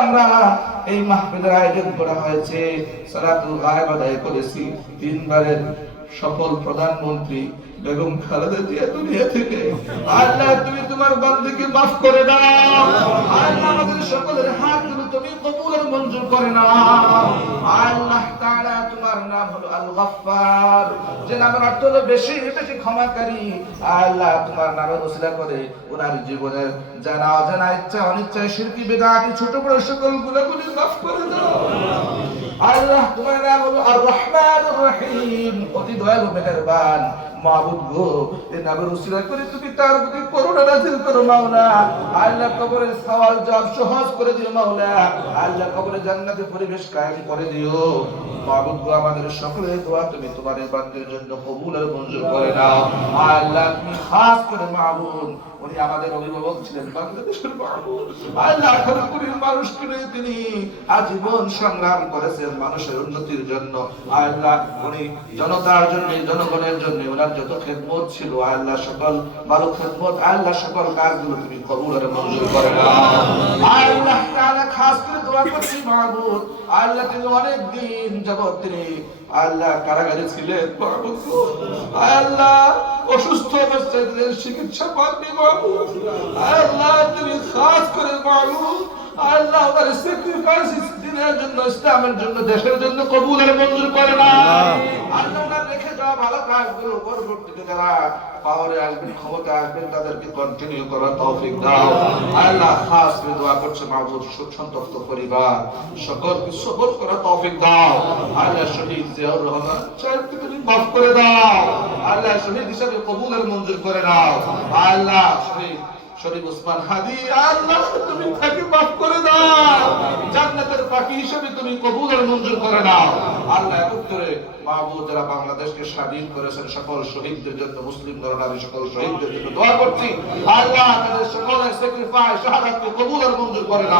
আমরা এই মাহফিলের আয়োজন করা হয়েছে। সালাতুল গায়েব আদায় করেছি। তিনবারের সফল প্রধানমন্ত্রী বেগম খালেদা জিয়া দুনিয়া থেকে। আল্লাহ, তুমি তোমার বান্দিকে মাফ করে দাও। আল্লাহ আমাদের সকলের হাতগুলো তুমি কবুলের মঞ্জুর করে নাও। আল্লাহ তাআলা তোমার নাম হলো আল গফফার যে নামের অর্থ হলো বেশি বেশি ক্ষমাকারী। আল্লাহ তোমার নামের ওসিলা করে ওনার জীবনের জানা অজানা ইচ্ছা অনিচ্ছা শিরকি, বেদাতি, ছোট বড় সকল গুলোগুলি মাফ করে দাও। আল্লাহ তোমার নাম হলো আর রহমান রহিম। অতি দয়ালু মেহেরবান। মাহবুব গো করে তুমি তার প্রতি করুণা করো মাওলা। আল্লাহ কবরের সওয়াল জবাব সহজ করে দিও মাওলা। আল্লাহ কবরে পরিবেশ কায়েম করে দিও। মাহবুব গো, আমাদের সকলের দোয়া তুমি তোমার জন্য কবুল আর মঞ্জুর করে নাও। আল্লাহ তুমি খাস করে মাহবুব। উনি আমাদের অভিভাবক ছিলেন বাংলাদেশের নিয়ে তিনি আজীবন সংগ্রাম করেছেন মানুষের উন্নতির জন্য। আল্লাহ উনি জনতার জন্য, জনগণের জন্য ওনার যত খেদমত ছিল, আল্লাহ সকল ভালো খেদমত, আল্লাহ সকল কাজগুলো তুমি কবুল আর মঞ্জুর করে। নাও আল্লাহ তাআলা খাস করে দোয়া করছি, মাহবুব। আল্লাহ তিনি অনেক দিন যাবত তিনি আল্লাহ কারাগারে ছিলেন আল্লাহ অসুস্থ অবস্থায় চিকিৎসা পাননি, মাহবুব। আল্লাহ তুমি খাস করে, মাহবুব আল্লাহ ওনার স্যাক্রিফাইস দিনের জন্য ইসলামের জন্য দেশের জন্য কবুল আর মঞ্জুর করে না। আল্লাহ। ওনার রেখে যাওয়া ভালো কাজগুলো পরবর্তীতে যারা পাওয়ারে আসবেন ক্ষমতা আসবেন তাদেরকে কন্টিনিউ করার তৌফিক দাও। আল্লাহ। খাস করে দোয়া করছে মাহবুব সন্তপ্ত পরিবার সকলকে সফল করার তৌফিক দাও। আল্লাহ শহীদ জিয়াউর রহমান সাহেবকে তুমি মাফ করে দাও। আল্লাহ শহীদ হিসাবে কবুল আর মঞ্জুর করে নাও। আল্লাহ শহীদ শরীফ ওসমান হাদি আল্লাহ তুমি তাকে মাফ করে দাও পাখি হিসেবে তুমি কবুল আর মঞ্জুর করে নাও। আল্লাহ উত্তরে মাহবুব যারা বাংলাদেশকে স্বাধীন করেছেন, সকল শহীদদের জন্য, মুসলিম নরনারী সকল শহীদদের জন্য দোয়া করছি। আল্লাহ তাদের সকলের স্যাক্রিফাইস শাহাদাতকে কবুল আর মঞ্জুর করে নাও।